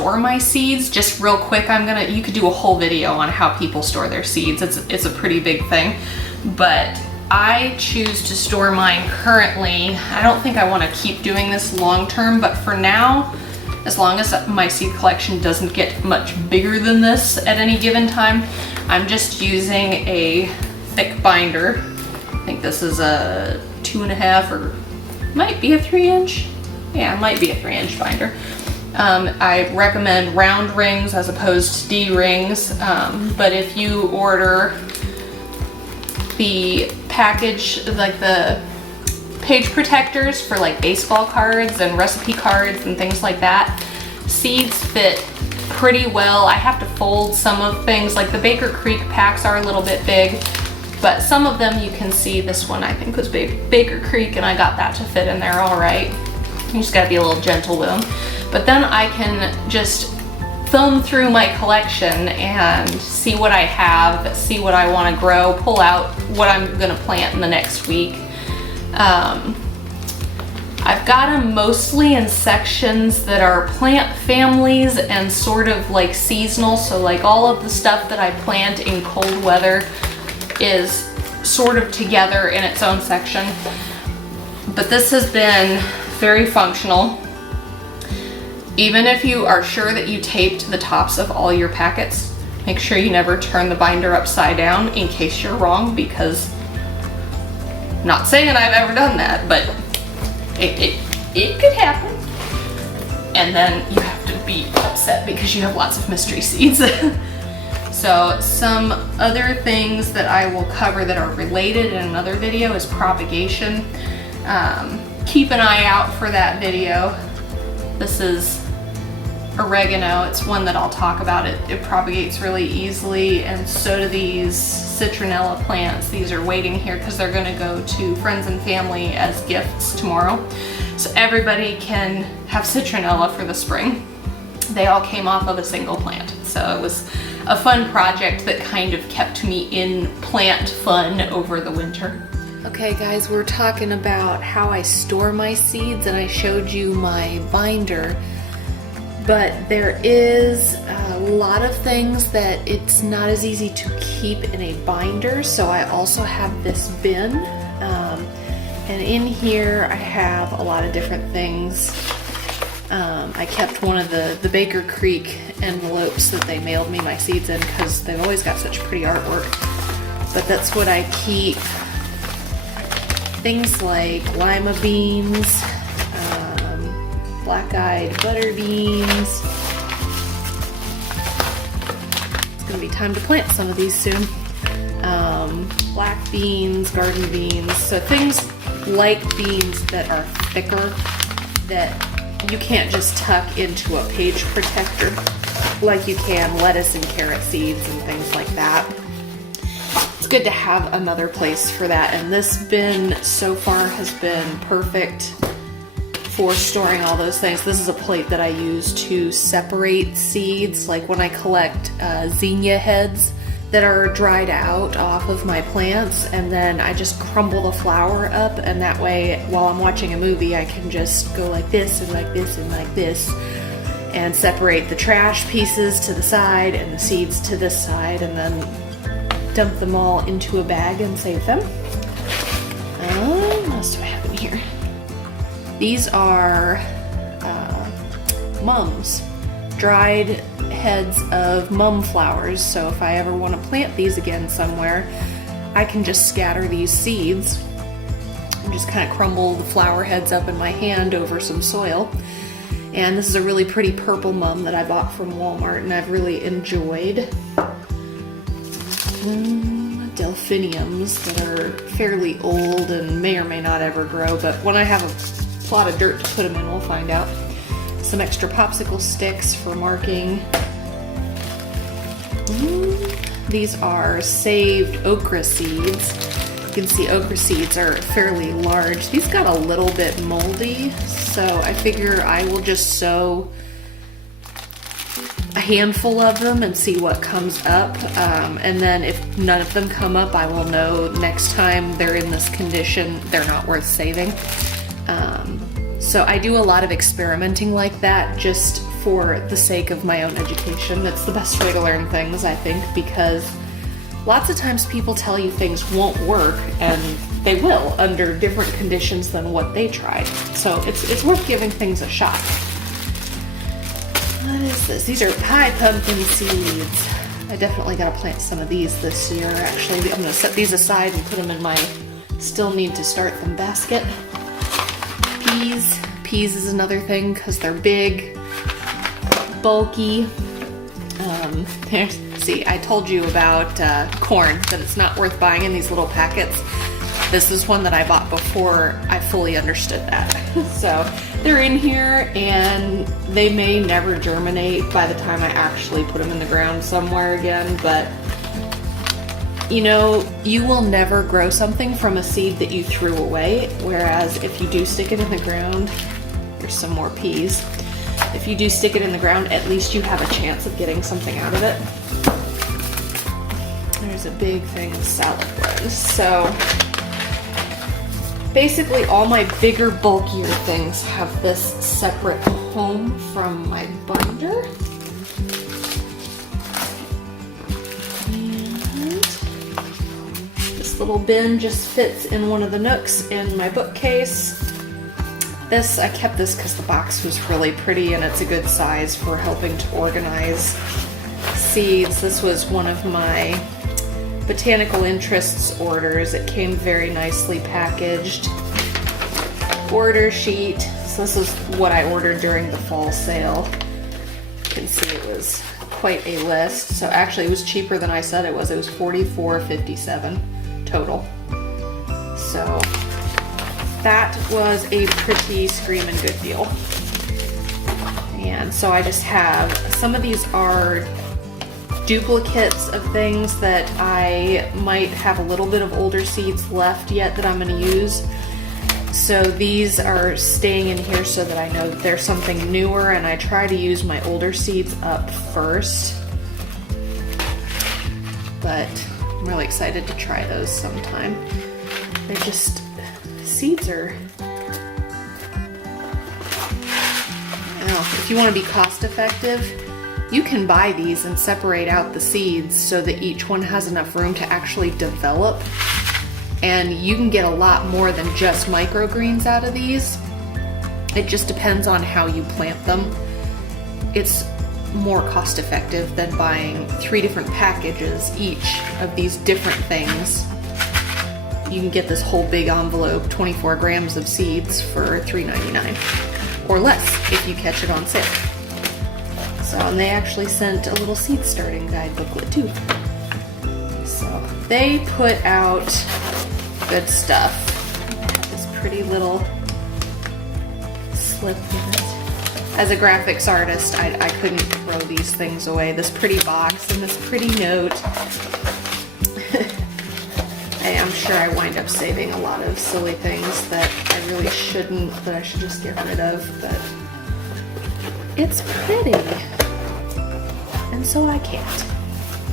store my seeds, just real quick, you could do a whole video on how people store their seeds. It's a pretty big thing, but I choose to store mine currently. I don't think I want to keep doing this long term, but for now, as long as my seed collection doesn't get much bigger than this at any given time, I'm just using a thick binder. I think this is a 2.5 or might be a 3-inch. Yeah, it might be a 3-inch binder. I recommend round rings as opposed to D rings, but if you order the package, like the page protectors for like baseball cards and recipe cards and things like that, seeds fit pretty well. I have to fold some of things, like the Baker Creek packs are a little bit big, but some of them you can see. This one I think was Baker Creek, and I got that to fit in there all right. You just gotta be a little gentle with them. But then I can just thumb through my collection and see what I have, see what I want to grow, pull out what I'm gonna plant in the next week. I've got them mostly in sections that are plant families and sort of like seasonal, so like all of the stuff that I plant in cold weather is sort of together in its own section. But this has been very functional. Even if you are sure that you taped the tops of all your packets, make sure you never turn the binder upside down in case you're wrong, because not saying I've ever done that, but it could happen. And then you have to be upset because you have lots of mystery seeds. So some other things that I will cover that are related in another video is propagation. Keep an eye out for that video. This is oregano. It's one that I'll talk about. It propagates really easily, and so do these citronella plants. These are waiting here because they're going to go to friends and family as gifts tomorrow. So everybody can have citronella for the spring. They all came off of a single plant. So it was a fun project that kind of kept me in plant fun over the winter. Okay guys, we're talking about how I store my seeds, and I showed you my binder. But there is a lot of things that it's not as easy to keep in a binder, so I also have this bin. And in here I have a lot of different things. I kept one of the Baker Creek envelopes that they mailed me my seeds in because they've always got such pretty artwork. But that's what I keep. Things like lima beans, black-eyed butter beans. It's gonna be time to plant some of these soon. Black beans, garden beans, so things like beans that are thicker that you can't just tuck into a page protector like you can lettuce and carrot seeds and things like that. It's good to have another place for that, and this bin so far has been perfect for storing all those things. This is a plate that I use to separate seeds, like when I collect zinnia heads that are dried out off of my plants, and then I just crumble the flour up, and that way while I'm watching a movie I can just go like this and like this and like this and separate the trash pieces to the side and the seeds to this side, and then dump them all into a bag and save them. What else do I have in here? These are mums, dried heads of mum flowers, so if I ever want to plant these again somewhere, I can just scatter these seeds and just kind of crumble the flower heads up in my hand over some soil. And this is a really pretty purple mum that I bought from Walmart and I've really enjoyed. Delphiniums that are fairly old and may or may not ever grow, but when I have a plot of dirt to put them in, we'll find out. Some extra popsicle sticks for marking. These are saved okra seeds. You can see okra seeds are fairly large. These got a little bit moldy, so I figure I will just sow a handful of them and see what comes up. And then if none of them come up, I will know next time they're in this condition, they're not worth saving. So I do a lot of experimenting like that just for the sake of my own education. It's the best way to learn things, I think, because lots of times people tell you things won't work, and they will under different conditions than what they tried. So it's worth giving things a shot. What is this? These are pie pumpkin seeds. I definitely gotta plant some of these this year. Actually, I'm gonna set these aside and put them in my still need to start them basket. Peas. Peas is another thing because they're big, bulky. See, I told you about corn, that it's not worth buying in these little packets. This is one that I bought before I fully understood that. So they're in here and they may never germinate by the time I actually put them in the ground somewhere again, but you know, you will never grow something from a seed that you threw away, whereas if you do stick it in the ground, here's some more peas. If you do stick it in the ground, at least you have a chance of getting something out of it. There's a big thing of salad blends. So basically all my bigger, bulkier things have this separate home from my binder. And this little bin just fits in one of the nooks in my bookcase. I kept this because the box was really pretty and it's a good size for helping to organize seeds. This was one of my botanical interests orders. It came very nicely packaged. Order sheet. So this is what I ordered during the fall sale. You can see it was quite a list. So actually it was cheaper than I said it was. It was $44.57 total. So that was a pretty screaming good deal. And so I just have, some of these are duplicates of things that I might have a little bit of older seeds left yet that I'm going to use. So these are staying in here so that I know that there's something newer, and I try to use my older seeds up first. But I'm really excited to try those sometime. They're just, seeds are, if you want to be cost effective, you can buy these and separate out the seeds so that each one has enough room to actually develop, and you can get a lot more than just microgreens out of these. It just depends on how you plant them. It's more cost effective than buying 3 different packages each of these different things. You can get this whole big envelope, 24 grams of seeds for $3.99 or less if you catch it on sale. So, and they actually sent a little seed starting guide booklet too. So they put out good stuff. This pretty little slip in it. As a graphics artist, I couldn't throw these things away. This pretty box and this pretty note. I'm sure I wind up saving a lot of silly things that I really shouldn't, that I should just get rid of, but it's pretty. And so I can't.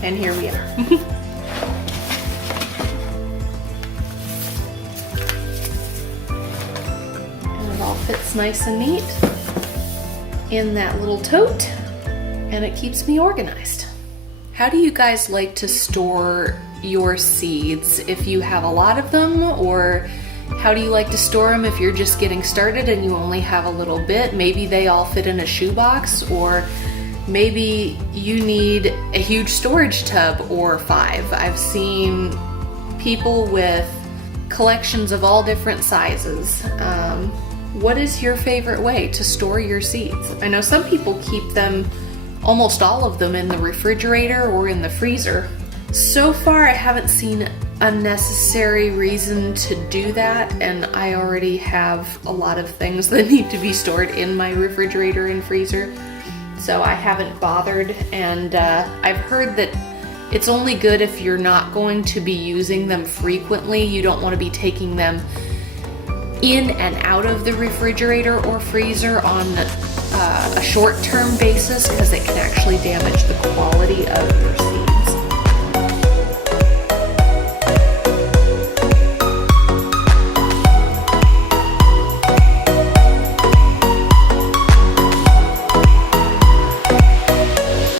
And here we are. And it all fits nice and neat in that little tote, and it keeps me organized. How do you guys like to store your seeds? If you have a lot of them, or how do you like to store them if you're just getting started and you only have a little bit? Maybe they all fit in a shoebox, or maybe you need a huge storage tub or 5. I've seen people with collections of all different sizes. What is your favorite way to store your seeds? I know some people keep them, almost all of them, in the refrigerator or in the freezer. So far I haven't seen a necessary reason to do that, and I already have a lot of things that need to be stored in my refrigerator and freezer, so I haven't bothered. And I've heard that it's only good if you're not going to be using them frequently. You don't want to be taking them in and out of the refrigerator or freezer on a short-term basis, because it can actually damage the quality of your seeds.